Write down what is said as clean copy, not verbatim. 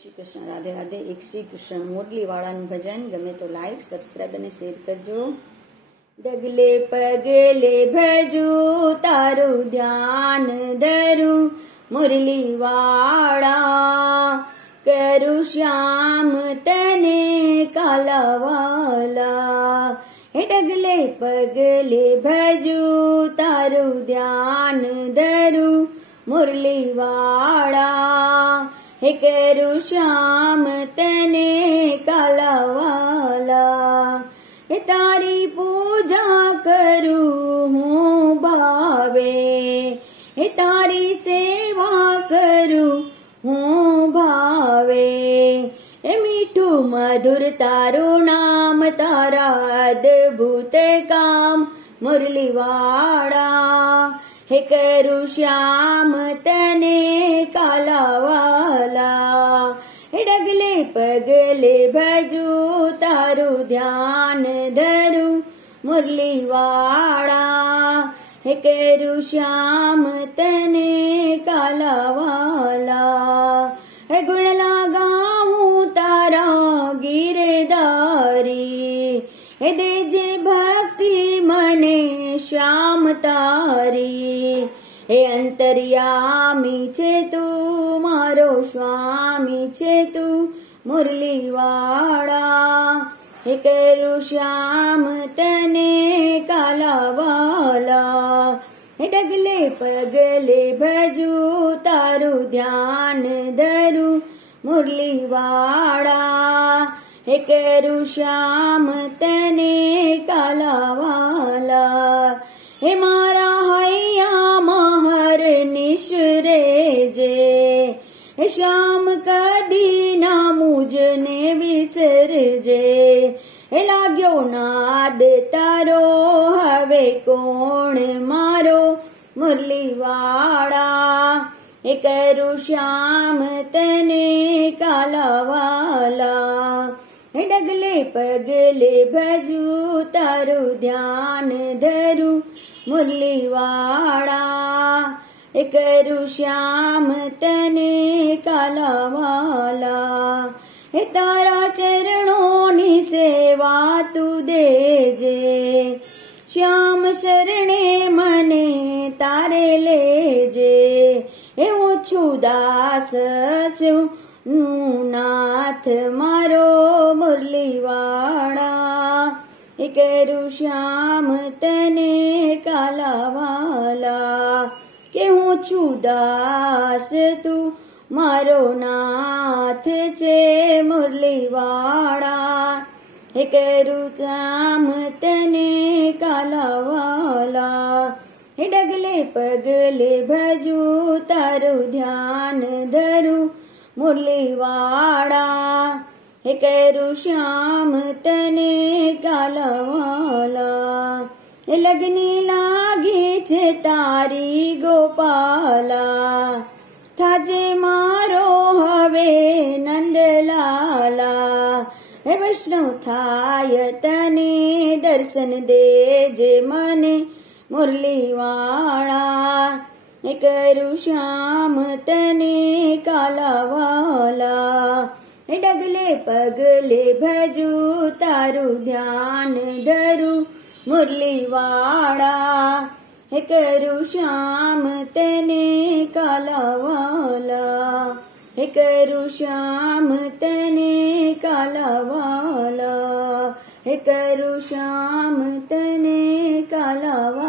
श्री कृष्ण राधे राधे। एक श्री कृष्ण मुरली वाळाનું ભજન ગમે તો લાઈક સબસ્ક્રાઇબ અને શેર કરજો। ડગલે પગલે ભજુ તારું ધ્યાન ધરું મુરલી વાળા કરું શ્યામ તને કાલાવાલા। હે ડગલે પગલે ભજુ તારું ધ્યાન ધરું મુરલી વાળા हे करू श्याम तने कालावाला। हे तारी पूजा करूं हूँ भावे, हे तारी सेवा करूं हूँ भावे। हे मीठू मधुर तारू नाम तारा अद्भुत काम मुरली वाड़ा। हे करू श्याम तने कालावाला। हे डगले पगले भजू तारू ध्यान धरू मुरली वाड़ा। हे करू श्याम तने कालावाला। हे गुण लगाऊं तारा गिरधारी, हे देजे भक्ति मने श्याम तारी। हे अंतर्यामी छे तू मारो स्वामी छे तू मुरली वाड़ा। हे करू श्याम तने कालावाला। हे डगले पगले भजू तारू ध्यान धरू मुरली वाड़ा। हे करू श्याम तने कालावाला। हे मारा हैया महर निशरे जे, हे श्याम कदी ना मुझने विसरजे। हे लाग्यो नाद तारो हवे कोण मारो मुरली वाड़ा। हे करू श्याम तने कालावाला। हे डगले पगले भजू तारू ध्यान धरू मुरली वाड़ा। हे करू श्याम तने कालावाला। हे तारा चरणों सेवा तू देजे, श्याम शरणे मने तारे लेजे। हे ओछू दास छू नाथ मारो मुरली वाड़ा। हे करू श्याम तने कालावाला। के हूँ छू दास तू मारो नाथ छे मुरली वाड़ा। हे करू श्याम तने कालावाला। हे डगले पगले भजू तारू ध्यान धरू मुरली वाड़ा। हे करू श्याम तने कालावाला। हे लगनी लागी छे तारी गोपाला, थाजे मारो हवे नंदलाला। हे वैष्णव थाय तने दर्शन देजे मने मुरली वाड़ा। हे करू श्याम तने कालावाला। हे डगले पगले भजू तारू ध्यान धरू मुरली वाड़ा। हे करू श्याम तने कालावाला। हे करू श्याम तने कालावाला। हे करू श्याम तने कालावाला।